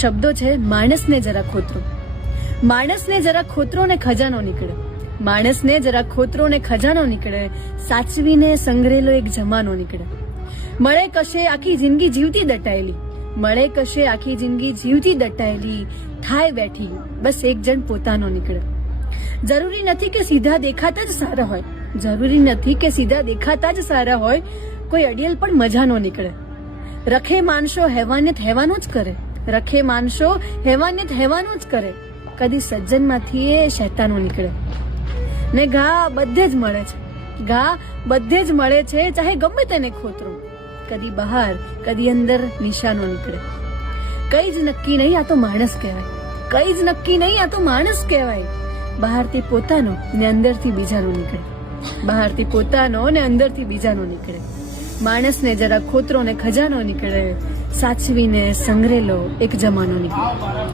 શબ્દો છે માણસને જરા ખોતરો. માણસને જરા ખોતરો ને ખજાનો નીકળે. માણસને જરા ખોતરો ને ખજાનો નીકળે. સાચવીને સંગ્રેલો એક જમાનો નીકળે. મળે કશે આખી જિંદગી જીવતી દટાયેલી. મળે કશે આખી જિંદગી જીવતી દટાયેલી. થાય બેઠી બસ એક જણ પોતાનો નીકળે. જરૂરી નથી કે સીધા દેખાતા જ સારા હોય. જરૂરી નથી કે સીધા દેખાતા જ સારા હોય. કોઈ અડિયલ પણ મજાનો નીકળે. રખે માનશો હેવાનિયત હેવાનું જ કરે. રખે માનશો હેવાનિયત હેવાનું જ કરે. કદી સજ્જન માંથી એ શૈતાનો નીકળે. ને ઘા બધે જ મળે છે. ઘા બધે જ મળે છે, ચાહે ગમે તેને ખોતરો. કદી બહાર કદી અંદર નિશાનો નીકળે. કઈ જ નક્કી નહીં, આ તો માણસ કહેવાય. કઈ જ નક્કી નહીં, આ તો માણસ કહેવાય. બહારથી પોતાનો ને અંદરથી બીજાનો નીકળે. બહારથી પોતાનો ને અંદરથી બીજાનો નીકળે. માણસને જરા ખોતરો ને ખજાનો નીકળે. સાચવીને સંગ્રેલો એક જમાનો નીકળે.